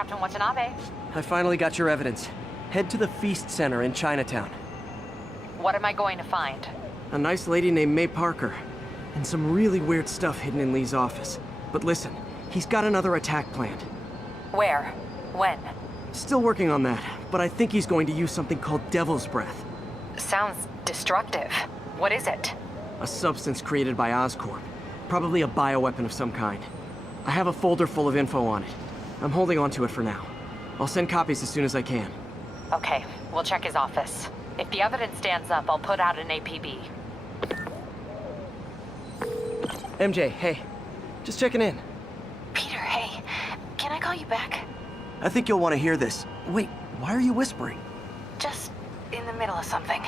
Captain Watanabe. I finally got your evidence. Head to the Feast Center in Chinatown. What am I going to find? A nice lady named May Parker. And some really weird stuff hidden in Lee's office. But listen, he's got another attack planned. Where? When? Still working on that, but I think he's going to use something called Devil's Breath. Sounds destructive. What is it? A substance created by Oscorp. Probably a bioweapon of some kind. I have a folder full of info on it. I'm holding on to it for now. I'll send copies as soon as I can. Okay, we'll check his office. If the evidence stands up, I'll put out an APB. MJ, hey. Just checking in. Peter, hey. Can I call you back? I think you'll want to hear this. Wait, why are you whispering? Just in the middle of something.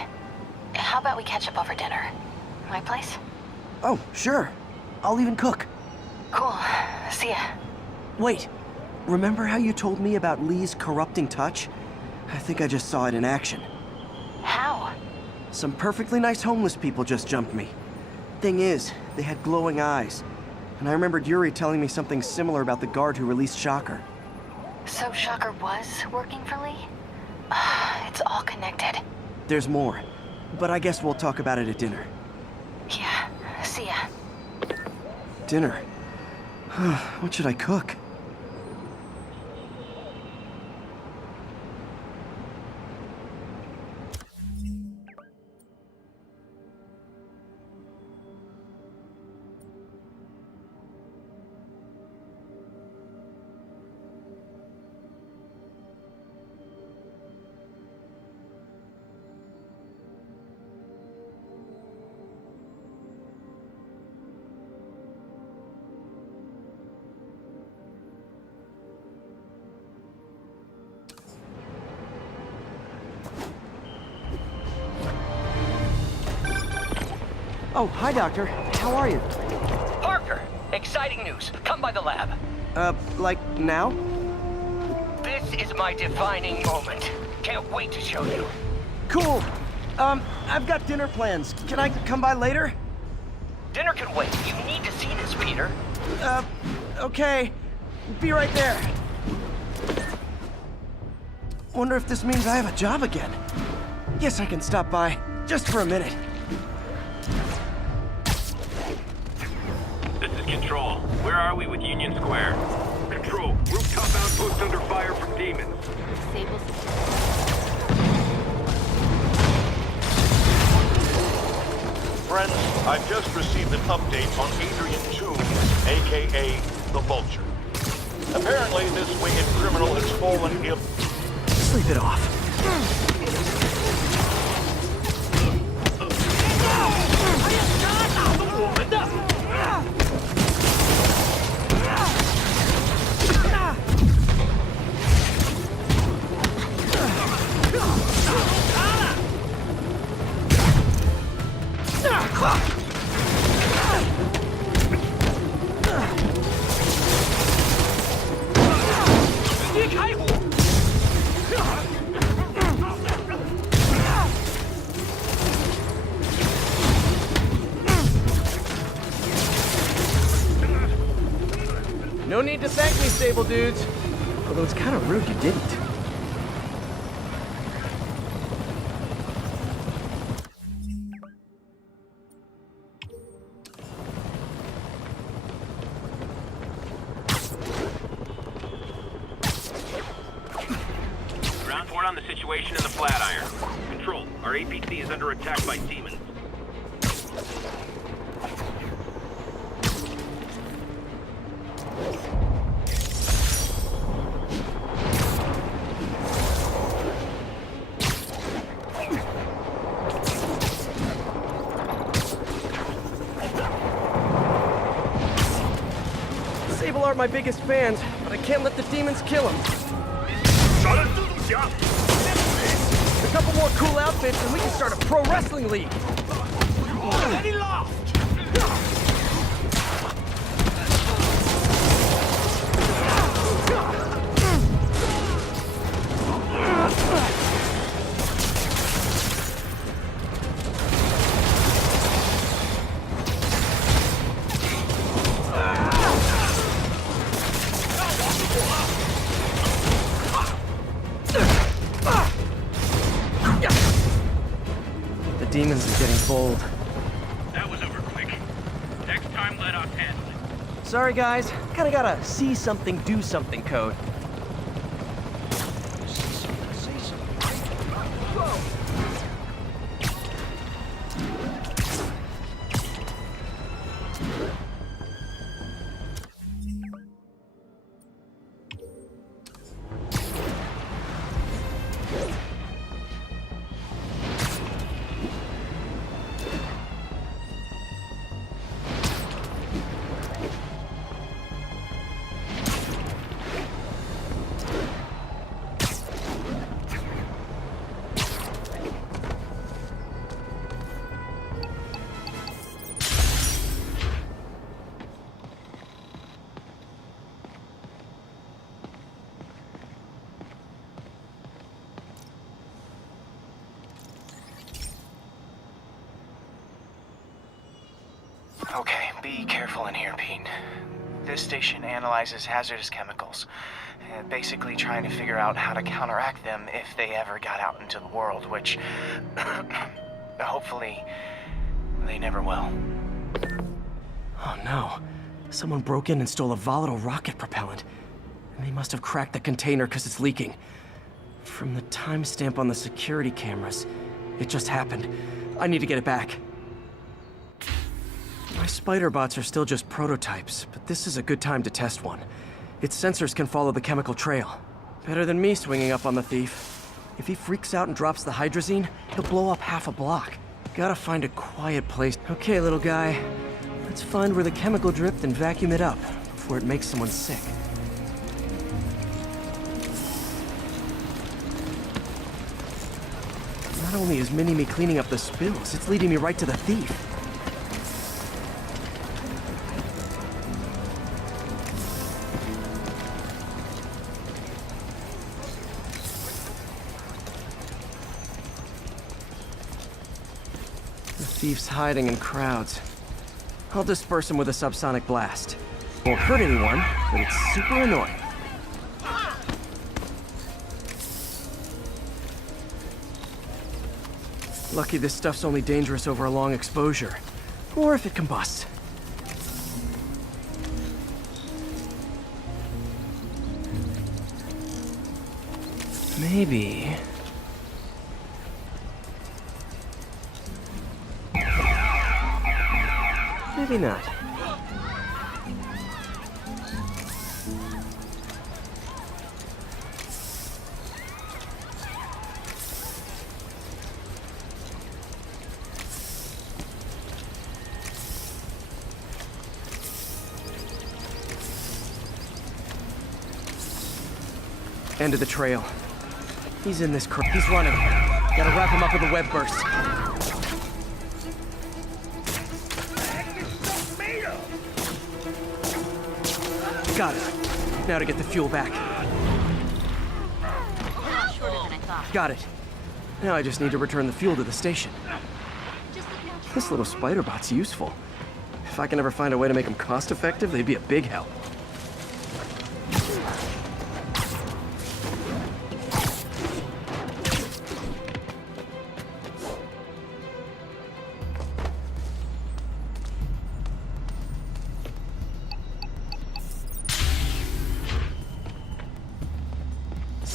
How about we catch up over dinner? My place? Oh, sure. I'll even cook. Cool. See ya. Wait. Remember how you told me about Lee's corrupting touch? I think I just saw it in action. How? Some perfectly nice homeless people just jumped me. Thing is, they had glowing eyes. And I remembered Yuri telling me something similar about the guard who released Shocker. So Shocker was working for Lee? It's all connected. There's more. But I guess we'll talk about it at dinner. Yeah. See ya. Dinner? What should I cook? Oh, hi, Doctor. How are you? Parker! Exciting news. Come by the lab. Like now? This is my defining moment. Can't wait to show you. Cool. I've got dinner plans. Can I come by later? Dinner can wait. You need to see this, Peter. Okay. Be right there. Wonder if this means I have a job again. Guess I can stop by, just for a minute. This is Control. Where are we with Union Square? Control, rooftop outpost under fire from demons. Friends, I've just received an update on Adrian Toombs, aka the Vulture. Apparently, this winged criminal has fallen ill. Sleep it off. No need to thank me, Sable Dudes. Although it's kind of rude you didn't. Ground report on the situation in the Flatiron. Control, our APC is under attack by demons. Sable aren't my biggest fans, but I can't let the demons kill them. A couple more cool outfits and we can start a pro wrestling league. bold. That was over quick. Next time, let us handle it. Sorry, guys. Kinda gotta see something, do something code. Okay, be careful in here, Pete. This station analyzes hazardous chemicals, basically trying to figure out how to counteract them if they ever got out into the world, which hopefully they never will. Oh no. Someone broke in and stole a volatile rocket propellant. And they must have cracked the container because it's leaking. From the timestamp on the security cameras, it just happened. I need to get it back. My spider bots are still just prototypes, but this is a good time to test one. Its sensors can follow the chemical trail. Better than me swinging up on the thief. If he freaks out and drops the hydrazine, he'll blow up half a block. Gotta find a quiet place. Okay, little guy. Let's find where the chemical dripped and vacuum it up before it makes someone sick. Not only is Mini-Me cleaning up the spills, it's leading me right to the thief. The thief's hiding in crowds. I'll disperse him with a subsonic blast. Won't hurt anyone, but it's super annoying. Lucky this stuff's only dangerous over a long exposure. Or if it combusts. Maybe... maybe not. End of the trail. He's in this he's running. Gotta wrap him up with a web burst. Got it. Now to get the fuel back. Got it. Now I just need to return the fuel to the station. This little spider bot's useful. If I can ever find a way to make them cost-effective, they'd be a big help.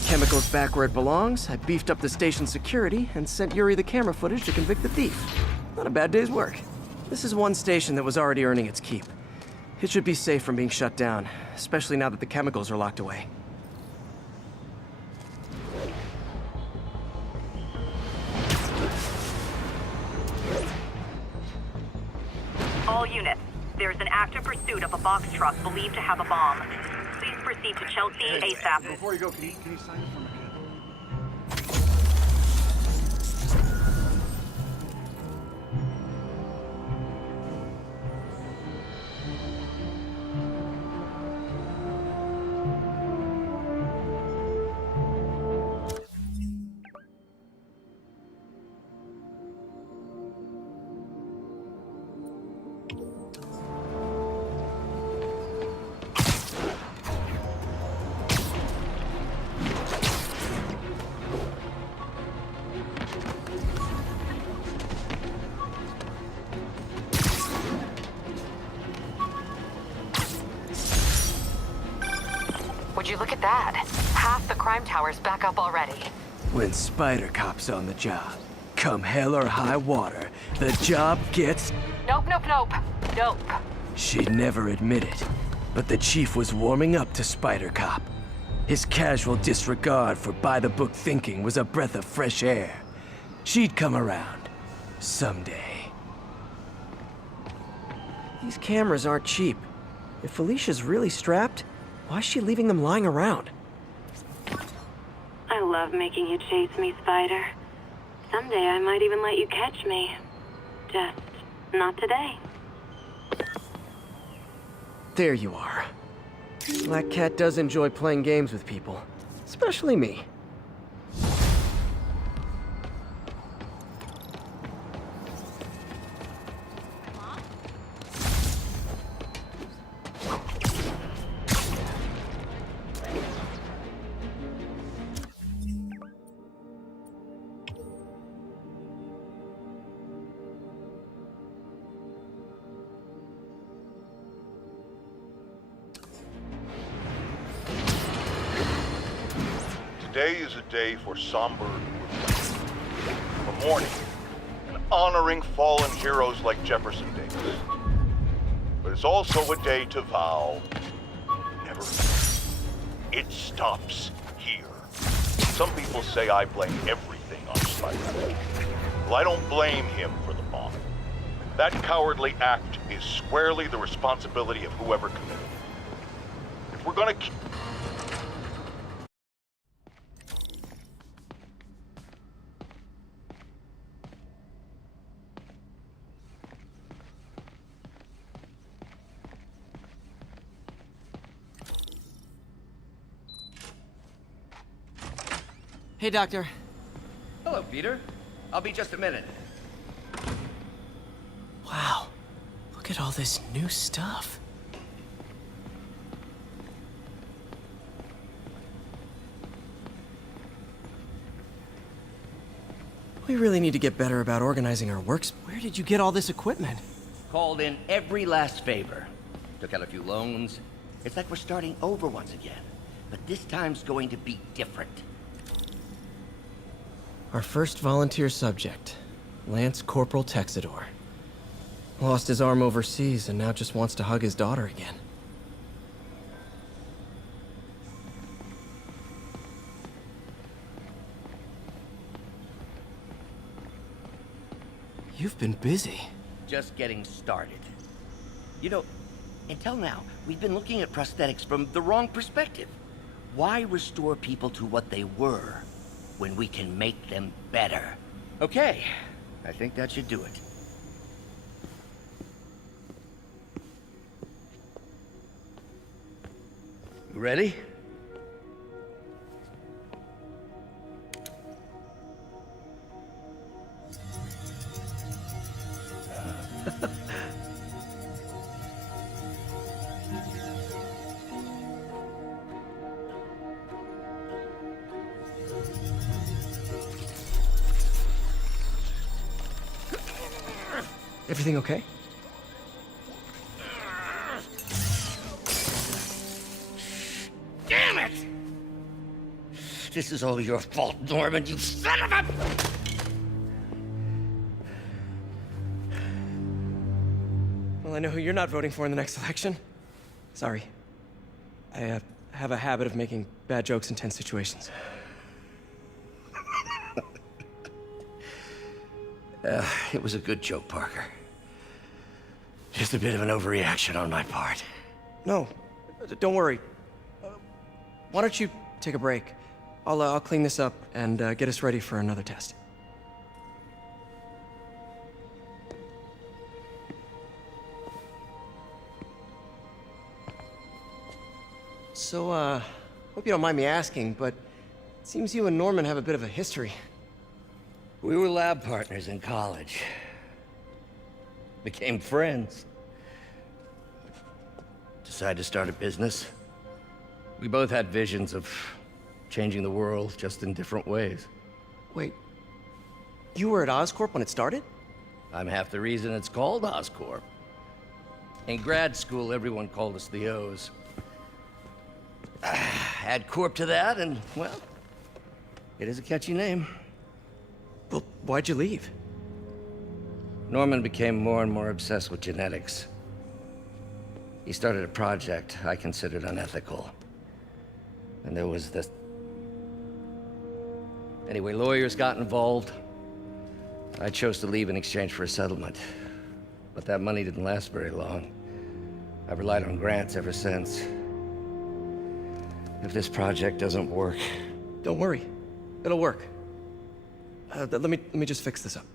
Chemicals back where it belongs. I beefed up the station's security and sent Yuri the camera footage to convict the thief. Not a bad day's work. This is one station that was already earning its keep. It should be safe from being shut down, especially now that the chemicals are locked away. All units, there is an active pursuit of a box truck believed to have a bomb. Please proceed to Chelsea ASAP. Before you go, can you sign it for me? Would you look at that? Half the crime tower's back up already. When Spider Cop's on the job, come hell or high water, the job gets... Nope, nope, nope. Nope. She'd never admit it, but the chief was warming up to Spider Cop. His casual disregard for by-the-book thinking was a breath of fresh air. She'd come around. Someday. These cameras aren't cheap. If Felicia's really strapped, why is she leaving them lying around? I love making you chase me, Spider. Someday I might even let you catch me. Just not today. There you are. Black Cat does enjoy playing games with people. Especially me. Today is a day for somber reflection, for mourning, and honoring fallen heroes like Jefferson Davis. But it's also a day to vow, never again. It stops here. Some people say I blame everything on Spider-Man. Well, I don't blame him for the bomb. That cowardly act is squarely the responsibility of whoever committed it. If we're gonna keep... Hey, Doctor. Hello, Peter. I'll be just a minute. Wow. Look at all this new stuff. We really need to get better about organizing our works. Where did you get all this equipment? Called in every last favor. Took out a few loans. It's like we're starting over once again. But this time's going to be different. Our first volunteer subject, Lance Corporal Texidor. Lost his arm overseas and now just wants to hug his daughter again. You've been busy. Just getting started. You know, until now, we've been looking at prosthetics from the wrong perspective. Why restore people to what they were when we can make them better? Okay, I think that should do it. You ready? Everything okay? Damn it! This is all your fault, Norman, you son of a... Well, I know who you're not voting for in the next election. Sorry. I have a habit of making bad jokes in tense situations. It was a good joke, Parker. Just a bit of an overreaction on my part. No, don't worry. Why don't you take a break? I'll clean this up and get us ready for another test. So, hope you don't mind me asking, but it seems you and Norman have a bit of a history. We were lab partners in college. Became friends. Decided to start a business. We both had visions of changing the world, just in different ways. Wait, you were at Oscorp when it started? I'm half the reason it's called Oscorp. In grad school, everyone called us the O's. add Corp to that, and, well, it is a catchy name. Well, why'd you leave? Norman became more and more obsessed with genetics. He started a project I considered unethical. And there was this... Anyway, lawyers got involved. I chose to leave in exchange for a settlement. But that money didn't last very long. I've relied on grants ever since. If this project doesn't work... Don't worry. It'll work. Let me just fix this up.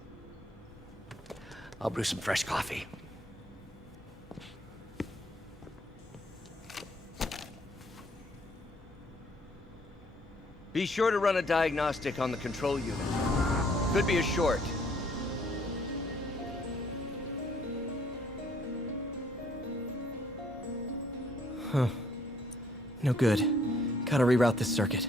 I'll brew some fresh coffee. Be sure to run a diagnostic on the control unit. Could be a short. Huh. No good. Gotta reroute this circuit.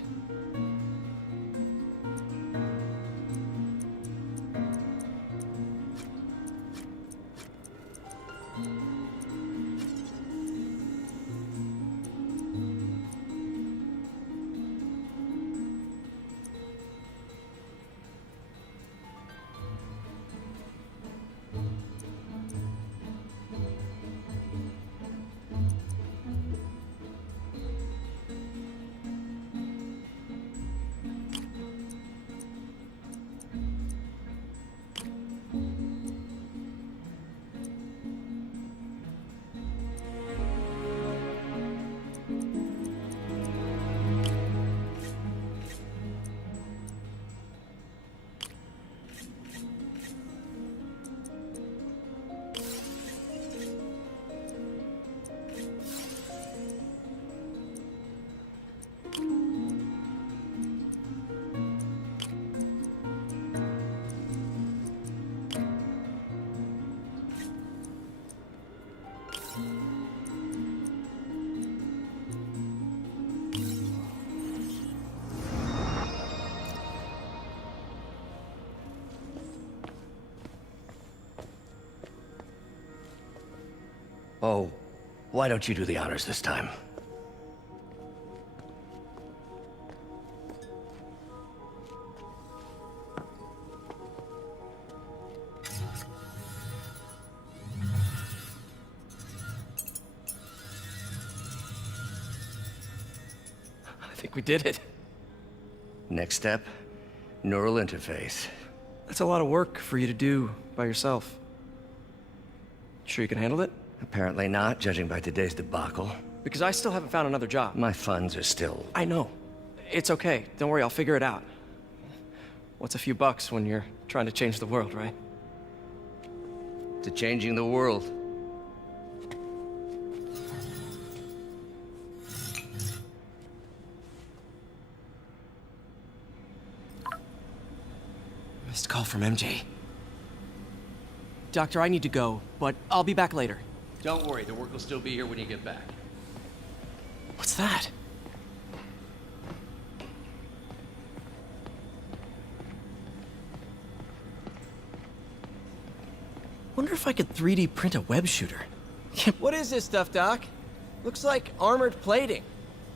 Oh, why don't you do the honors this time? I think we did it. Next step, neural interface. That's a lot of work for you to do by yourself. Sure you can handle it? Apparently not, judging by today's debacle. Because I still haven't found another job. My funds are still... I know. It's okay. Don't worry, I'll figure it out. What's a few bucks when you're trying to change the world, right? to changing the world. Missed call from MJ. Doctor, I need to go, but I'll be back later. Don't worry, the work will still be here when you get back. What's that? Wonder if I could 3D print a web shooter. What is this stuff, Doc? Looks like armored plating.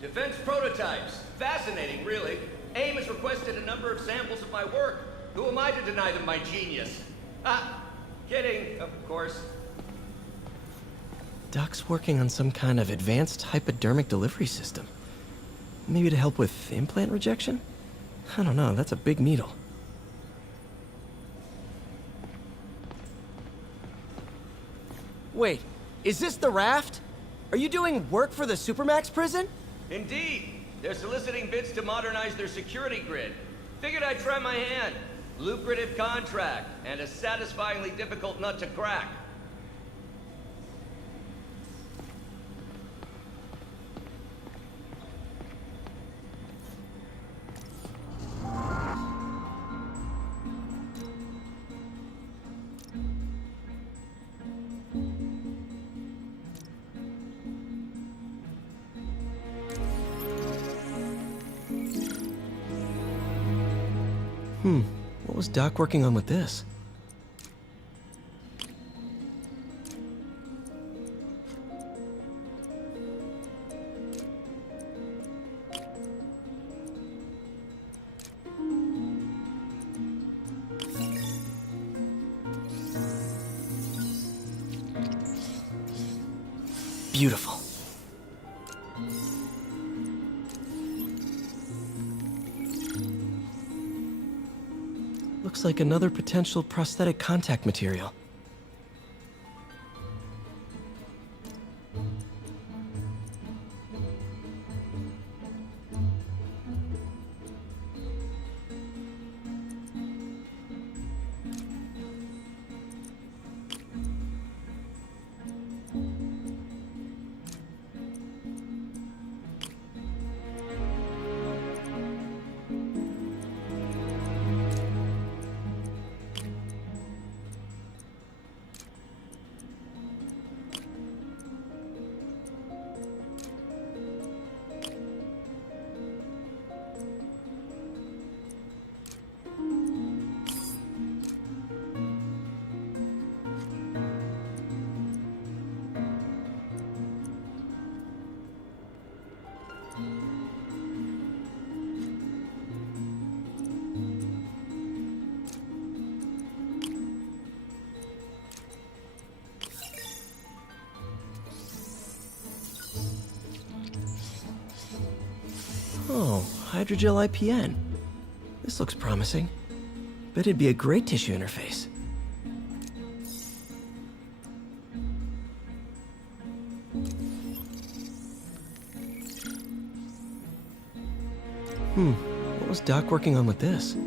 Defense prototypes. Fascinating, really. AIM has requested a number of samples of my work. Who am I to deny them my genius? Ah, kidding, of course. Doc's working on some kind of advanced hypodermic delivery system. Maybe to help with implant rejection? I don't know, that's a big needle. Wait, is this the raft? Are you doing work for the Supermax prison? Indeed. They're soliciting bids to modernize their security grid. Figured I'd try my hand. Lucrative contract, and a satisfyingly difficult nut to crack. What was Doc working on with this? Beautiful. Looks like another potential prosthetic contact material. Oh, hydrogel IPN. This looks promising. Bet it'd be a great tissue interface. What was Doc working on with this?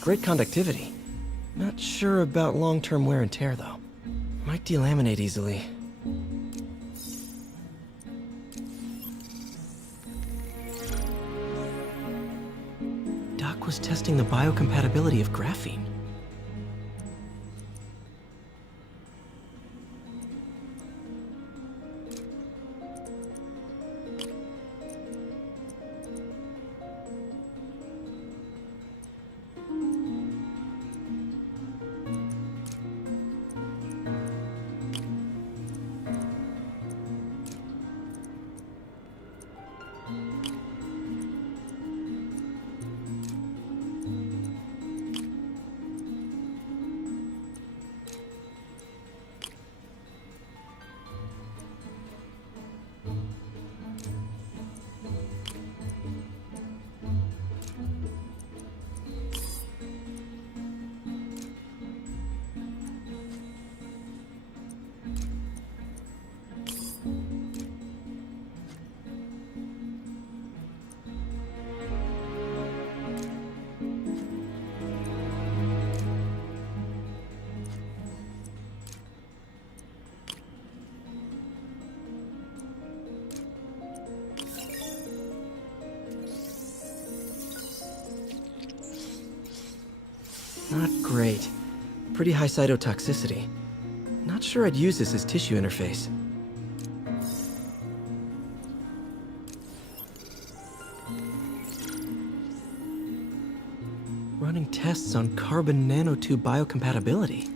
Great conductivity. Not sure about long-term wear and tear, though. Might delaminate easily. Doc was testing the biocompatibility of graphene. Not great. Pretty high cytotoxicity. Not sure I'd use this as tissue interface. Running tests on carbon nanotube biocompatibility.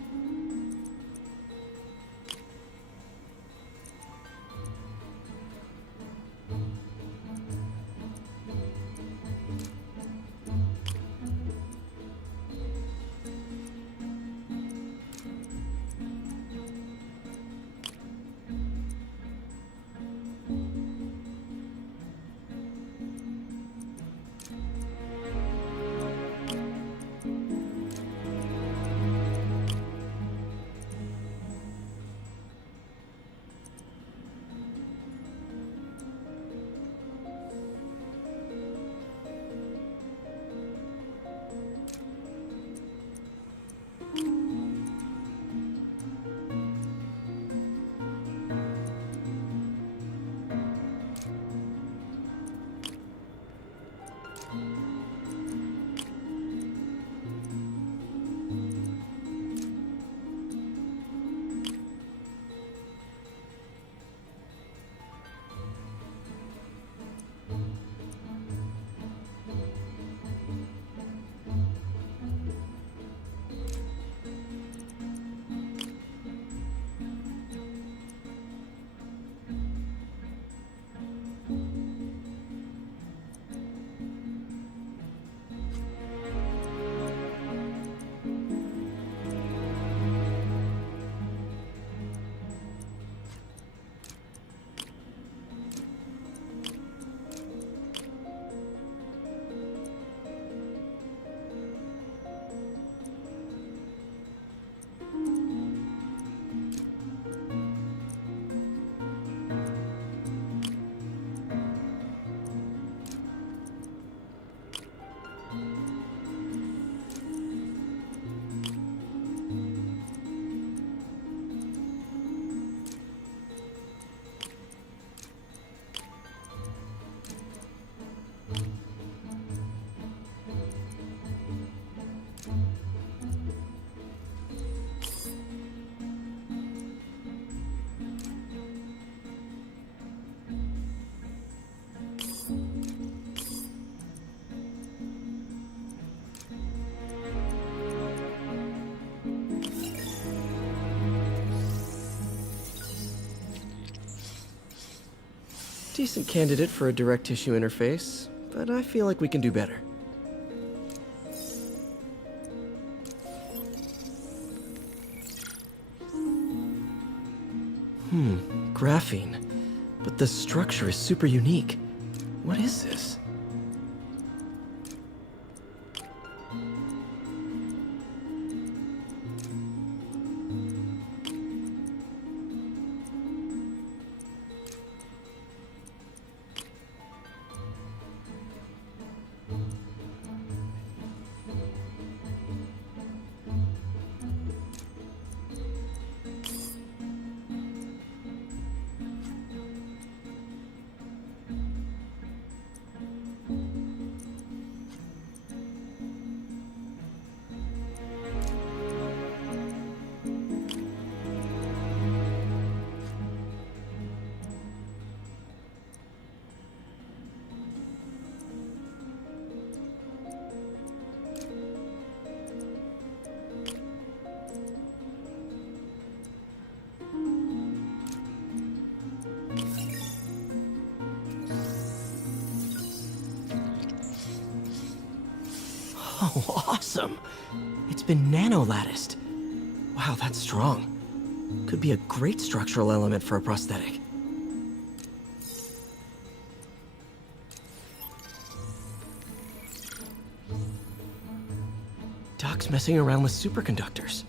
decent candidate for a direct tissue interface, but I feel like we can do better. Graphene. But the structure is super unique. What is this? Oh, awesome! It's been nano-latticed. Wow, that's strong. Could be a great structural element for a prosthetic. Doc's messing around with superconductors.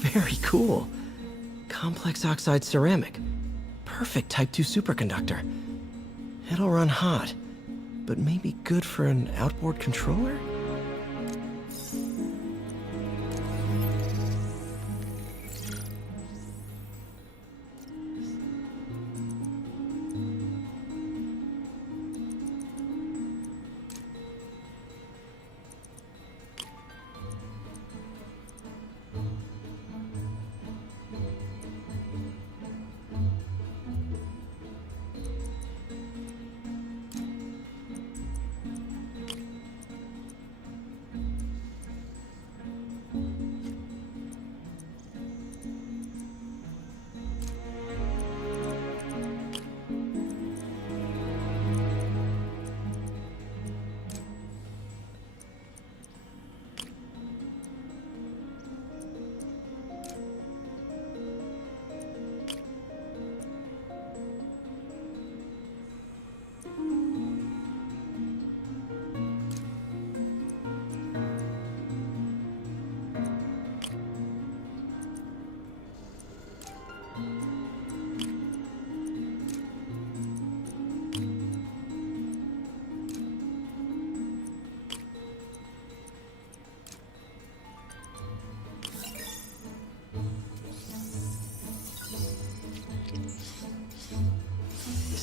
Very cool. Complex oxide ceramic. Perfect Type 2 superconductor. It'll run hot, but maybe good for an outboard controller?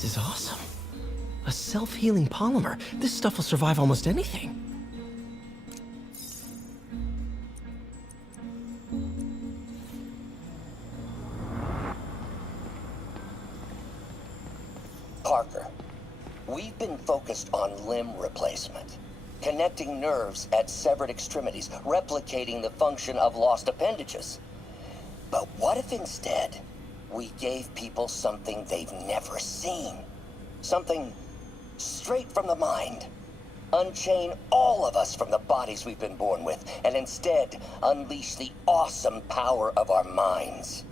This is awesome. A self-healing polymer. This stuff will survive almost anything. Parker, we've been focused on limb replacement, connecting nerves at severed extremities, replicating the function of lost appendages. But what if instead we gave people something they've never seen? Something straight from the mind. Unchain all of us from the bodies we've been born with, and instead unleash the awesome power of our minds.